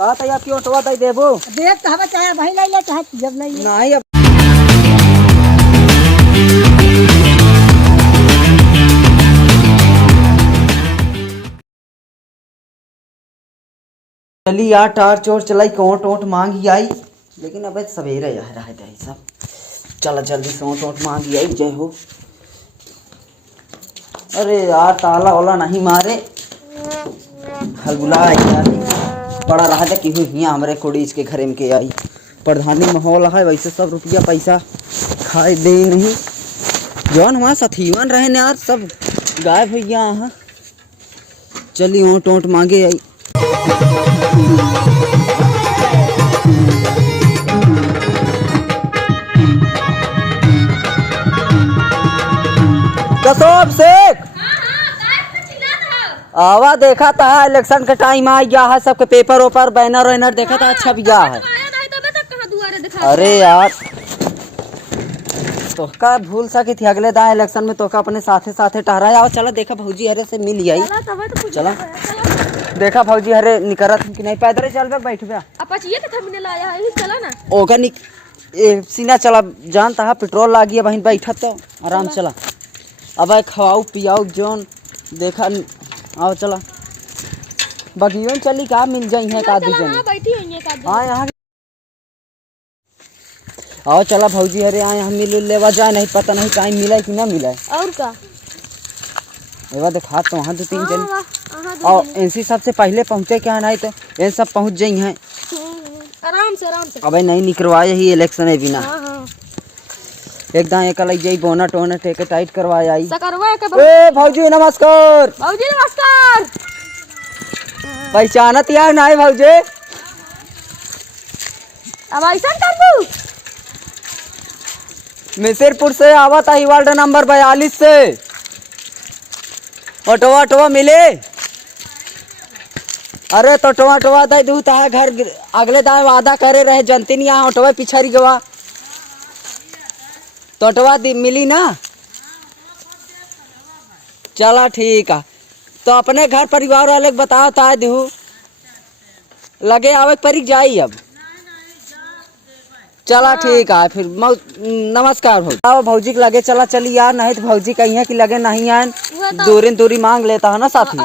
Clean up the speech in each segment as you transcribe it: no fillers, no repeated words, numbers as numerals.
कहा था आपकी ऑटोवा दे देबो देख कहा चाहे भाई ले ले चाहे जब नहीं नहीं। अब चली यार टार चोर चलाई कोट ओट मांगी आई, लेकिन अब सवेरे यार रह जाए सब। चला जल्दी से ओट ओट मांगी आई। जय हो। अरे यार ताला वाला नहीं मारे हलबुला यार बड़ा रहा था कि हियाँ हमारे कोड़ीज के घर में के आई। प्रधानी माहौल है वैसे सब रुपया पैसा खाए दे नहीं। जौन हमारा साथीवन रहे यार सब गायब हो गया। हाँ चली ओट ओट मांगे आई। कसोब शेख आवा देखा था इलेक्शन का टाइम आ गया है, सबके पेपर ओपर बैनर वैनर देखा था अच्छा भी गया है। अरे यार तो का भूल सकी थी अगले दाए इलेक्शन में तो का अपने साथे साथे टहराया। आओ चला देखा भौजी हरे से मिल आई। चला देखा भौजी हरे निकरत कि नहीं पैदल चल बे बैठ बे अपाचिए के थमने लाया है चला ना ओका निक सीना चला जानता है पेट्रोल लागी है बहन बैठा तो आराम चला। अब खवाऊ पियाऊ जोन देखा आओ चला बगियों चली का मिल जाई है का दी जन बैठी हुई है का हां यहां आओ चला भौजी अरे आए हम मिल लेवा जाए नहीं पता नहीं टाइम मिला कि ना मिला और का एवा देखा तो वहां दो तीन जन और एनसी सबसे पहले पहुंचे क्या नहीं तो ये सब पहुंच जाई हैं आराम से अबे नहीं निकलवाए ही इलेक्शन है बिना। हां एकदम एक लग जाई बोनट ओनट एक टाइट करवाया आई सकरवा के ए भौजी नमस्कार। भौजी नमस्कार। पहचानत यार नहीं भौजी अब ऐसा कर दू मिसिरपुर से आवत आई वार्ड नंबर 42 से ऑटोवा ऑटोवा मिले। अरे तो टोवा टोवा दे दू ता घर अगले दाए वादा करे रहे जनती नहीं यहाँ ऑटोवा पिछड़ी गवा तो ऑटोवा मिली ना। चला ठीक है तो अपने घर परिवार वाले बताओ ता दू लगे आवे परिक जाई। अब चला ठीक है फिर नमस्कार भौजी। आओ भौजी के लगे चला चली यार नहीं तो भौजी कही है कि लगे नहीं आन दूरी मांग लेता है ना साथी।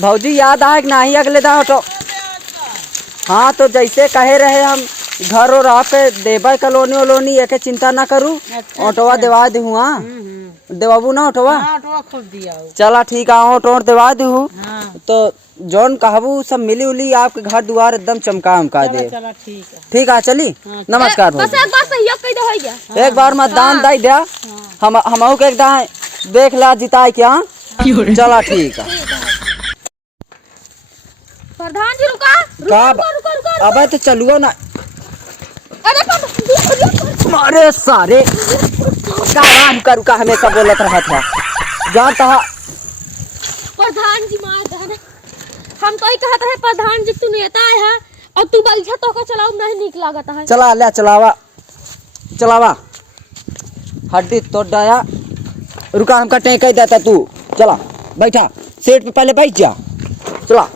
भौजी याद आए कि नहीं अगले दाए ऑटो हाँ तो जैसे कहे रहे हम घर और पे देबा कॉलोनी वोलोनी एक चिंता ना करूँ ऑटोवा देवा दू। हाँ देवाबू ना ऑटोवा चला ठीक है ऑटो देवा दू तो जौन कहबू सब मिली उली आपके घर द्वार एकदम चमका उमका दे। ठीक है चली नमस्कार भौजी। एक बार मतदान दे दिया हम के एकदम देख ला जिताए क्या। चला ठीक है प्रधान जी रुका अबे तो चलुओ ना। अरे सारे काम करू का हमेशा बोलत रहा था जानता प्रधान जी मार दे हम तो ही कहत रहे प्रधान जी तू नेता है और तू बलछा तो का चलाऊ नहीं निक लागत है। चला ले चलावा हड्डी तोड़ डाया रुका हमका टेक देता तू। चला बैठा सीट पे पहले बैठ जा। चला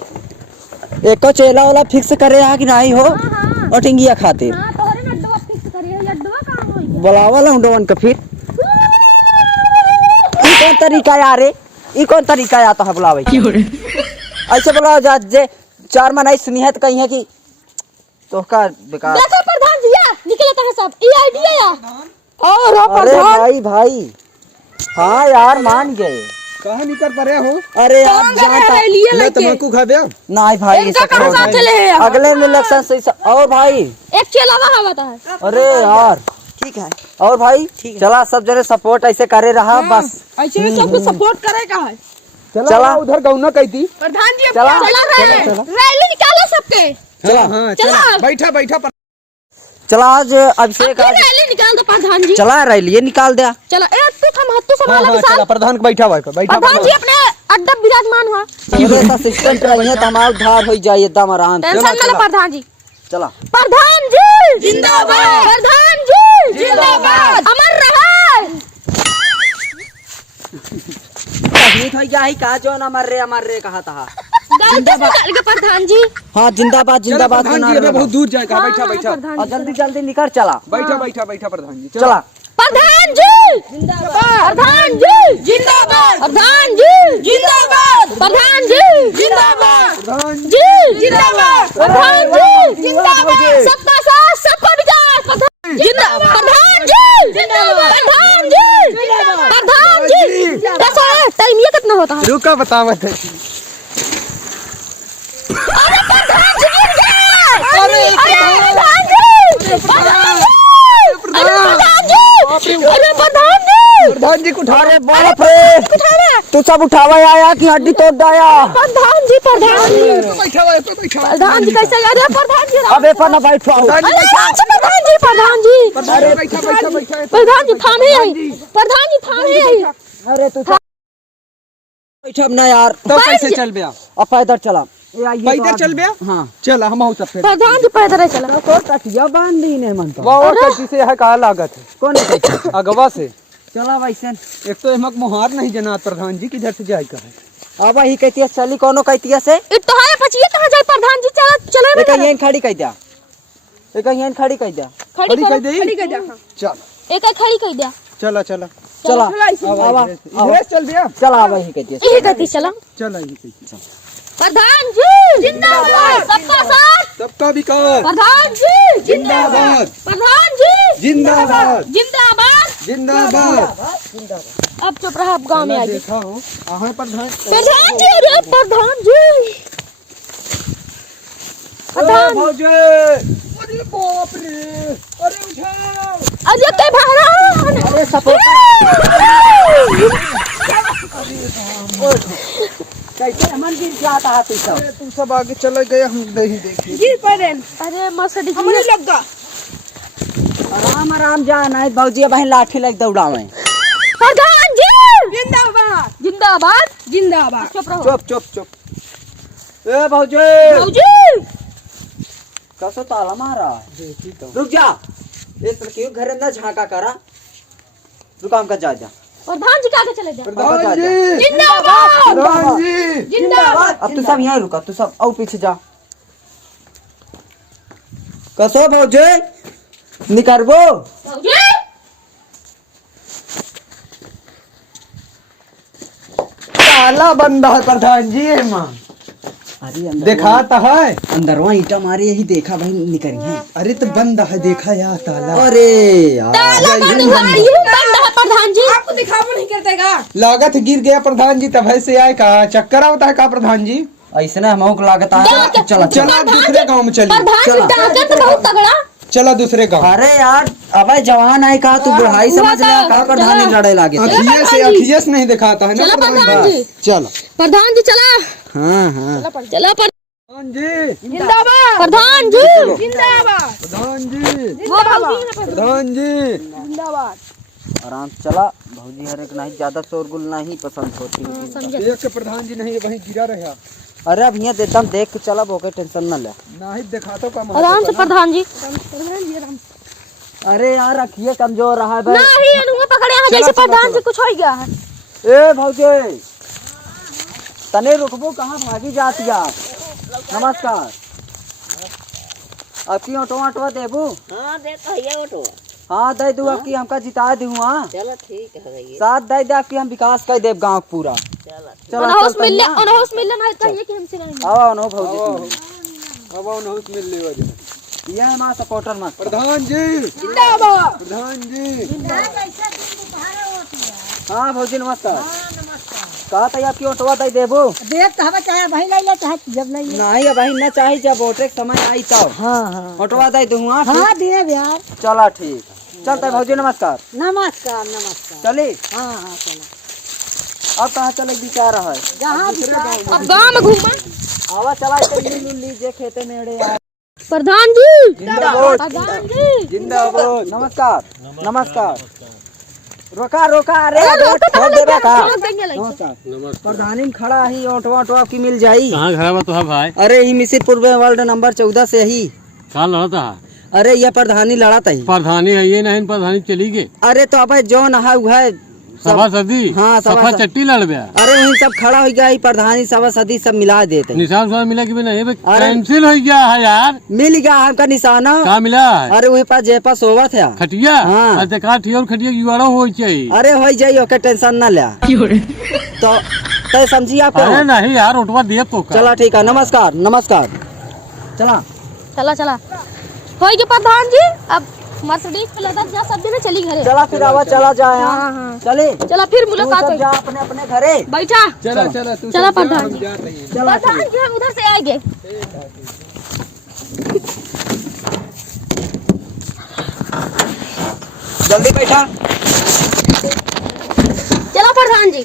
एक चेला वाला फिक्स करे यहाँ कि नहीं हो और टिंगिया खातिर बुलावा लौंडवन का फिर कौन तरीका यार ये कौन तरीका आता है बुलावे ऐसे बुलाओ जा जे चार मनाई सुनी है तो कहीं है कि तो का बेकार देखो प्रधान जी निकलता है सब ये आईडिया और अरे भाई हाँ यार मान गए कहाँ निकल पड़े हो। अरे आप जानता ले तम्बाकू खा बे नहीं भाई अगले में इलेक्शन से और भाई एक के अलावा हवा है। अरे यार ठीक है और भाई ठीक है चला सब जने सपोर्ट ऐसे करे रहा बस ऐसे ही सबको सपोर्ट करेगा है। चला उधर गौना कहती प्रधान जी चला रैली निकालो सबके चला बैठा चला आज अभिषेक आज रैली निकाल दो प्रधान जी। चला रैली निकाल दिया चला ए तू हम हाथ संभाला विशाल प्रधान बैठा प्रधान जी अपने अड्डा विराजमान हुआ ये असिस्टेंट रही तो हमारा उधार हो जाए एकदम आराम से। टेंशन ना लो प्रधान जी। चला प्रधान जी जिंदाबाद प्रधान जी जिंदाबाद अमर रहे भूत हो गया ही का जो ना मर रे कहा था। जिंदाबाद प्रधान जी। हाँ जिंदाबाद जिंदाबाद प्रधान जी अबे बहुत दूर जाएगा। बैठा बैठा और जल्दी जल्दी निकल चला बैठा बैठा बैठा प्रधान जी चला। प्रधान जी जिंदाबाद। प्रधान जी जिंदाबाद। प्रधान जी जिंदाबाद। प्रधान जी जिंदाबाद। प्रधान जी जिंदाबाद। प्रधान जी जिंदाबाद। सबका साथ सबका विकास। प्रधान जिंदाबाद। प्रधान जी जिंदाबाद। प्रधान जी जिंदाबाद। प्रधान जी कैसा है टाइम ये कितना होता है? रुका बतावत है। अरे प्रधान जी गिर गए। अरे प्रधान जी। प्रधान जी। अरे प्रधान जी। अरे प्रधान जी। प्रधान जी को उठा। अरे बाप रे तू सब उठावा आया कि हड्डी तोड़ डाया। प्रधान जी। प्रधान जी। बैठा बैठा प्रधान जी कैसे? अरे प्रधान जी। अबे पर ना बैठो अरे प्रधान जी। प्रधान जी। अरे बैठा बैठा बैठा प्रधान जी थामे आई। प्रधान जी थामे आई। अरे तू बैठा ना यार। तो कैसे चल गया? अब पैदल चला पैदल चल गया। हाँ चल हम सब फिर प्रधान जी पैदल चला। तो कटिया बांध दी ने मन तो वो और कैसी से है कहा लागत है कौन है अगवा से। चला वैसे एक तो एमक मुहार नहीं जना प्रधान जी किधर से जाए कहे। अब ही कहती है चली कोनो कहती है से इत तो है पचिए कहां जाए प्रधान जी? चला चले एक यहीं खड़ी कह दिया एक यहीं खड़ी कह दिया खड़ी कर दे। खड़ी कर दिया। चल एक खड़ी कर दिया। चला चला चला इधर चल दिया। चला वही कहती है ये गति चला। चल आई कैसी प्रधान जी जिंदाबाद। सबका साथ सबका विकास। प्रधान जी जिंदाबाद। प्रधान जी जिंदाबाद। जिंदाबाद। जिंदाबाद। अब चुप रहा अब गांव में आ गए। देखा हो आहे प्रधान। प्रधान जी। अरे प्रधान जी। प्रधान भौजे अरे बाप रे अरे उठाओ। अरे के भगवान। अरे सपोर्ट कैसे मन गिर जाता है तू सब। अरे तुम सब आगे चले गए हम नहीं देखे। गिर पड़े। अरे मस्त हमने लग गया। आराम आराम जाना है भौजी बहन लाठी लग दौड़ावे। प्रधान जी जिंदाबाद। जिंदाबाद। जिंदाबाद। चुप रहो। चुप चुप चुप ए भौजी जी कसो ताला मारा रुक जा इस लड़की को घर अंदर झांका करा दुकान का जा जा प्रधान जी आगे चले जाओ। प्रधान जी जिंदाबाद। प्रधान जी जिंदाबाद। अब तू सब यहीं रुका तू सब आओ पीछे जा कसो भौजी निकरबो जी ताला बंद है प्रधान जी मां अरे अंदर दिखाता है। अंदरवा ईटा मारी यही देखा भाई निकरी है। अरे तो बंद है देखा यार ताला। अरे यार ताला बंद हुआ ये बंद है प्रधान जी। आपको दिखावा नहीं करतेगा। लागत गिर गया प्रधान जी तब ऐसे आए का चक्कर आता है का प्रधान जी। ऐसे ना हम लागत आ डाक- चला चला चला दूसरे गांव में चलिए। प्रधान जी चला। डाकत बहुत तगड़ा। चला दूसरे गांव। अरे यार अबे जवान आई कहा तू बुढ़ाई समझ ले का प्रधानी लड़े लागे अखिये से नहीं दिखाता है ना चला प्रधान प्रधान जी। चलो प्रधान जी चला। हाँ हाँ चला प्रधान जी जिंदाबाद। प्रधान जी जिंदाबाद। प्रधान जी जिंदाबाद। प्रधान जी जिंदाबाद। आराम से चला भौजी हर एक नहीं ज्यादा शोरगुल नहीं पसंद होती समझे। देख के प्रधान जी नहीं वहीं गिरा रहा। अरे अब यहाँ एकदम देख के चला बोके टेंशन न ले नहीं दिखाता का आराम से प्रधान जी। अरे यार रखिए कमजोर रहा है भाई नहीं अनुआ पकड़े हैं जैसे प्रधान जी कुछ हो गया है। ए भौजी तने रुकबो कहाँ भागी जाती आप नमस्कार आपकी ऑटो देबू हाँ देता है ऑटो। हाँ दे दू आपकी हमका जिता दी हुआ चलो ठीक है भैया। साथ दे दे आपकी हम विकास कर देव गाँव पूरा चलो अनहाउस मिलने नहीं चाहिए कि हमसे नहीं। आओ नो भौजी अब नहीं मिलने वाली। ये है हमारा सपोर्टर मत प्रधान जी जिंदाबाद। प्रधान जी हाँ भौजी नमस्कार कहा था आपकी ऑटोवा दे देबो देख तो हमें चाहे भाई ले ले चाहे जब ले ले। नहीं अब भाई न चाहिए जब वोटे के समय आई तब हाँ हाँ ऑटोवा दे दूंगा हाँ दे यार। चला ठीक चलता है भौजी नमस्कार नमस्कार नमस्कार। चली हाँ हाँ चलो अब कहाँ चले विचार है जहाँ भी चाहे। अब गांव में घूमा। आवा चला लीजिए खेते मेरे यार प्रधान जी जिंदाबाद प्रधान जी जिंदाबाद नमस्कार नमस्कार रोका रोका अरे छोड़ देबा का नमस्कार प्रधानी में खड़ा ही ऑटो ऑटो की मिल जाई कहाँ घर में तो है भाई? अरे ही मिसिरपुर में वार्ड नंबर 14 से ही कहाँ लड़ता है? अरे ये प्रधानी लड़ा था ही प्रधानी है ये नहीं प्रधानी चली गई। अरे तो अब जो नहा है सभा सदी हाँ, सभा सफा सदी। चट्टी लड़ गया। अरे वही सब खड़ा हो गया, प्रधानी सभा सदी सब मिला देते। निशान उशान मिला कि नहीं? अरे- कैंसिल हो गया है यार। मिल गया हमका निशाना। कहाँ मिला है? अरे वही पास जे पास सोवा था। खटिया। हाँ। अच्छा कहा ठिया खटिया युवाड़ो हो चाहिए। अरे हो जाइए, ओके टेंशन न ले। तो तय समझिए आप। अरे नहीं यार, उठवा दिए तो का। चला ठीक है, नमस्कार नमस्कार। चला चला चला होएगी प्रधान जी। अब मर्सिडीज पे लदा जा सब जने चली घरे। चला फिर आवा, चला जाए। हाँ, हाँ हाँ। चले, चला फिर तू मुलाकात सब होगी। जा अपने अपने घरे। बैठा चला चला तू चला सब जा, प्रधान हम जी। जाते हैं। चला प्रधान जी हम उधर से आएंगे। जल्दी बैठा। चला प्रधान जी।